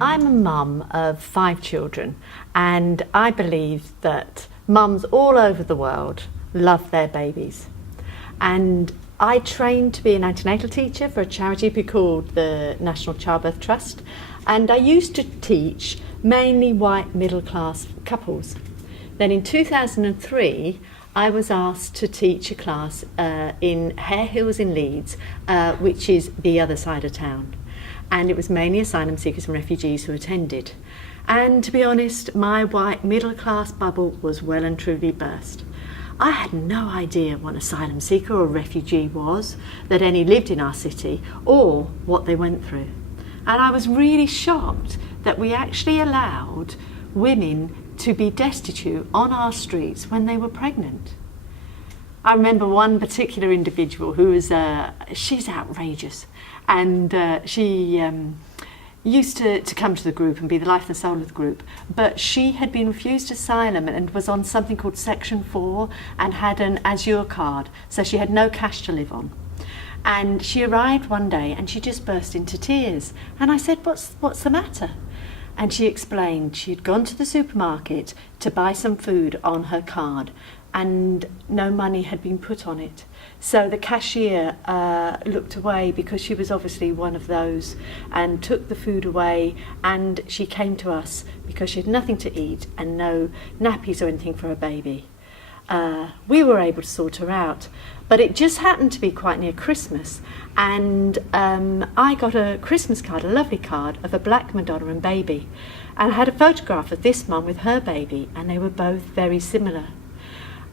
I'm a mum of 5 children, and I believe that mums all over the world love their babies. And I trained to be an antenatal teacher for a charity called the National Childbirth Trust, and I used to teach mainly white middle class couples. Then in 2003 I was asked to teach a class in Hare Hills in Leeds, which is the other side of town, and it was mainly asylum seekers and refugees who attended. And to be honest, my white middle class bubble was well and truly burst. I had no idea what an asylum seeker or refugee was, that any lived in our city, or what they went through. And I was really shocked that we actually allowed women to be destitute on our streets when they were pregnant. I remember one particular individual who was, she's outrageous, and she used to come to the group and be the life and soul of the group, but she had been refused asylum and was on something called Section 4 and had an Azure card, so she had no cash to live on. And she arrived one day and she just burst into tears, and I said, what's the matter? And she explained she'd gone to the supermarket to buy some food on her card and no money had been put on it. So the cashier looked away, because she was obviously one of those, and took the food away, and she came to us because she had nothing to eat and no nappies or anything for her baby. We were able to sort her out, but it just happened to be quite near Christmas, and I got a Christmas card, a lovely card, of a black Madonna and baby, and I had a photograph of this mum with her baby, and they were both very similar.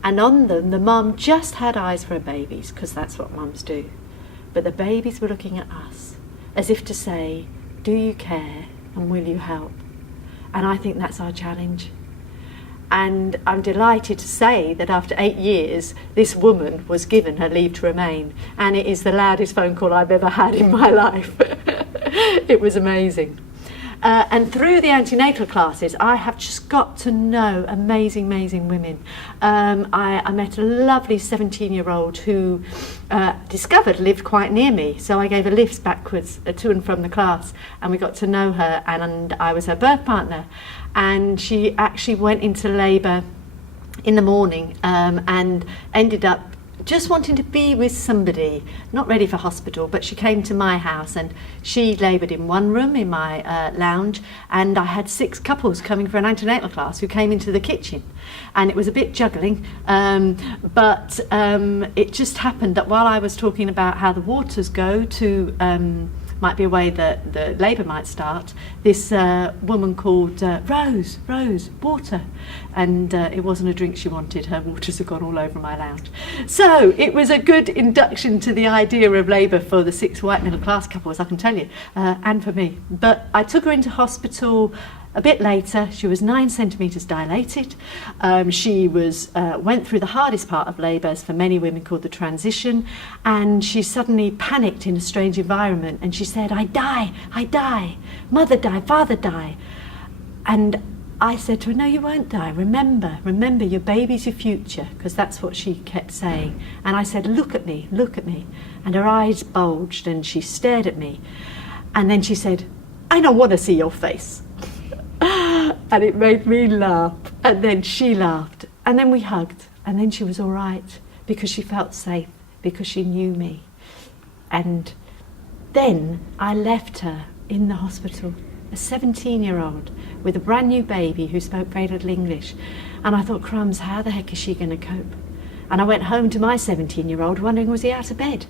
And on them, the mum just had eyes for her babies, because that's what mums do. But the babies were looking at us, as if to say, do you care and will you help? And I think that's our challenge. And I'm delighted to say that after 8 years, this woman was given her leave to remain. And it is the loudest phone call I've ever had in my life. It was amazing. And through the antenatal classes, I have just got to know amazing, amazing women. I met a lovely 17-year-old who discovered lived quite near me. So I gave her lifts backwards to and from the class, and we got to know her, and I was her birth partner. And she actually went into labour in the morning and ended up just wanting to be with somebody, not ready for hospital, but she came to my house and she laboured in one room in my lounge, and I had 6 couples coming for an antenatal class who came into the kitchen, and it was a bit juggling, but it just happened that while I was talking about how the waters go to might be a way that the labour might start, this woman called Rose, water. And it wasn't a drink she wanted, her waters had gone all over my lounge. So it was a good induction to the idea of labour for the 6 white middle class couples, I can tell you, and for me. But I took her into hospital a bit later. She was 9 centimetres dilated. She went through the hardest part of labour, as for many women, called the transition, and she suddenly panicked in a strange environment, and she said, I die, mother die, father die. And I said to her, no, you won't die. Remember, your baby's your future, because that's what she kept saying. And I said, look at me. And her eyes bulged and she stared at me. And then she said, I don't want to see your face. And it made me laugh. And then she laughed. And then we hugged. And then she was all right, because she felt safe, because she knew me. And then I left her in the hospital, a 17-year-old with a brand new baby who spoke very little English. And I thought, crumbs, how the heck is she going to cope? And I went home to my 17-year-old wondering, was he out of bed?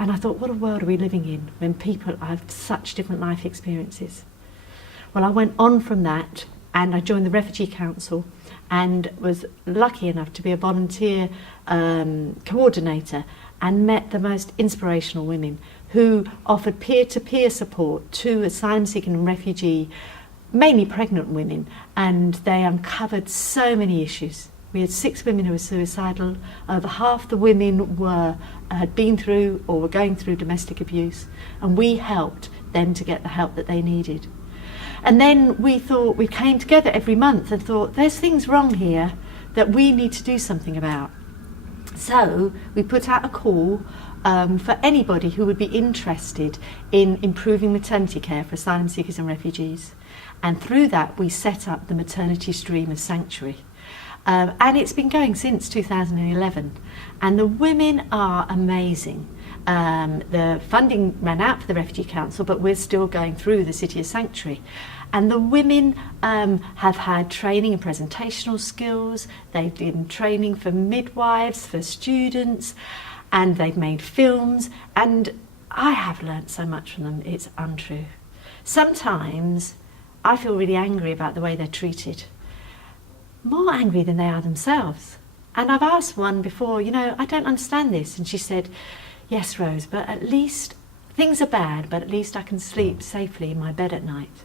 And I thought, what a world are we living in when people have such different life experiences? Well, I went on from that, and I joined the Refugee Council and was lucky enough to be a volunteer coordinator, and met the most inspirational women who offered peer-to-peer support to asylum-seeking and refugee, mainly pregnant women, and they uncovered so many issues. We had 6 women who were suicidal. Over half the women had been through or were going through domestic abuse, and we helped them to get the help that they needed. And then we came together every month and thought, there's things wrong here that we need to do something about. So we put out a call for anybody who would be interested in improving maternity care for asylum seekers and refugees. And through that, we set up the maternity stream of Sanctuary. And it's been going since 2011. And the women are amazing. The funding ran out for the Refugee Council, but we're still going through the City of Sanctuary. And the women have had training in presentational skills, they've been training for midwives, for students, and they've made films. And I have learnt so much from them, it's untrue. Sometimes I feel really angry about the way they're treated, more angry than they are themselves. And I've asked one before, you know, I don't understand this. And she said, yes, Rose, but at least things are bad, but at least I can sleep safely in my bed at night.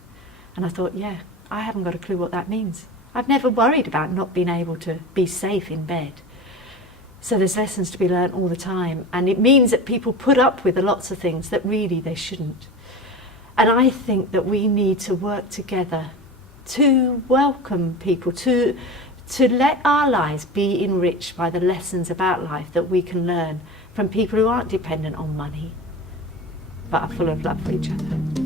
And I thought, yeah, I haven't got a clue what that means. I've never worried about not being able to be safe in bed. So there's lessons to be learnt all the time. And it means that people put up with lots of things that really they shouldn't. And I think that we need to work together to welcome people, to let our lives be enriched by the lessons about life that we can learn from people who aren't dependent on money, but are full of love for each other.